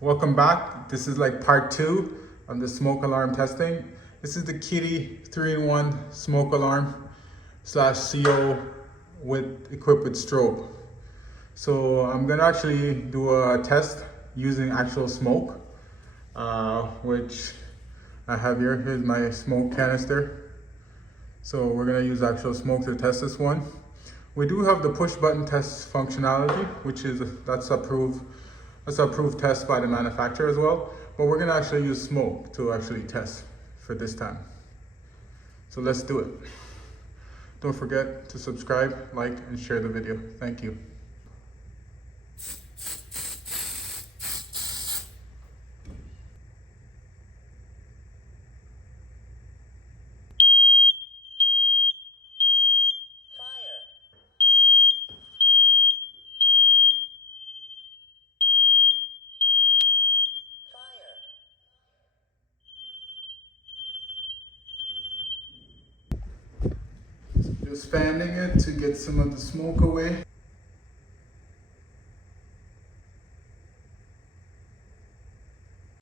Welcome back. This is like part 2 of the smoke alarm testing. This is the Kitty 3-in-1 smoke alarm slash CO equipped with strobe. So I'm gonna actually do a test using actual smoke, which I have here. Here's my smoke canister. So we're gonna use actual smoke to test this one. We do have the push button test functionality, which is that's approved test by the manufacturer as well. But we're gonna actually use smoke to actually test for this time. So let's do it. Don't forget to subscribe, like, and share the video. Thank you. Just fanning it to get some of the smoke away.